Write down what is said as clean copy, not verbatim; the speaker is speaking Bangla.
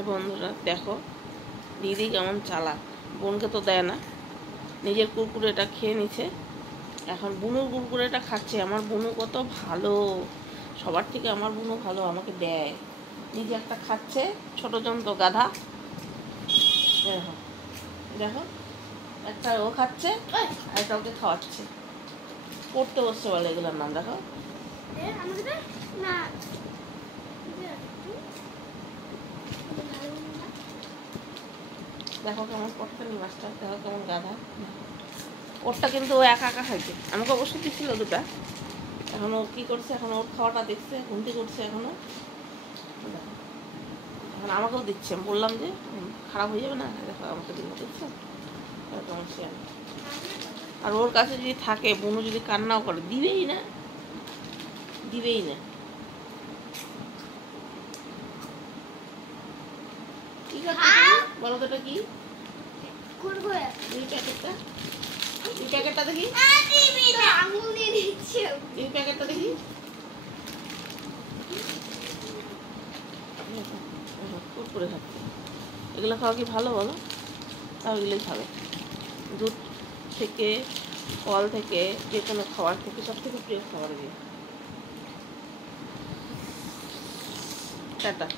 হাই বন্ধুরা, দেখো দিদি কেমন চালাক। বোনকে তো দেয় না, নিজের কুরকুরেটা খেয়ে নিছে। এখন বুনুর কুরকুরেটা খাচ্ছে। আমার বুনু কত ভালো, সবার থেকে আমার বুনু ভালো, আমাকে দেয়। নিজে একটা খাচ্ছে, ছোট জন্তু গাধা। দেখো দেখো, একটা ও খাচ্ছে আর একটা ওকে খাওয়াচ্ছে। পড়তে বসছে বলে এগুলোর নাম। দেখো দেখো কেমন পড়তে নি মাস্টার, দেখো কেমন গাধা। ওরটা কিন্তু ও একা একা খাইছে, আমাকে অবশ্য দিচ্ছিল দুটা। এখন ও কী করছে, এখন ওর খাওয়াটা দেখছে, ঘুমটি করছে এখনও। দেখো এখন আমাকেও দিচ্ছে। আমি বললাম যে খারাপ হয়ে যাবে না, দেখো আমাকে দিল, দেখছো কেমন শেয়ার। আর ওর কাছে যদি থাকে, বুনু যদি কান্নাও করে, দিবেই না, দিবেই না। কি খাচ্ছে বলো তো, এটা কি? এই প্যাকেটটা, এই প্যাকেটটা দেখি, এই প্যাকেটটা দেখি। কুরকুরে খাচ্ছে। এগুলো খাওয়া কি ভালো বলো? তাও এগুলোই খাবে। দুধ থেকে, ফল থেকে, যে কোনো খাবার থেকে সব থেকে প্রিয় খাবার এগুলো। টাটা।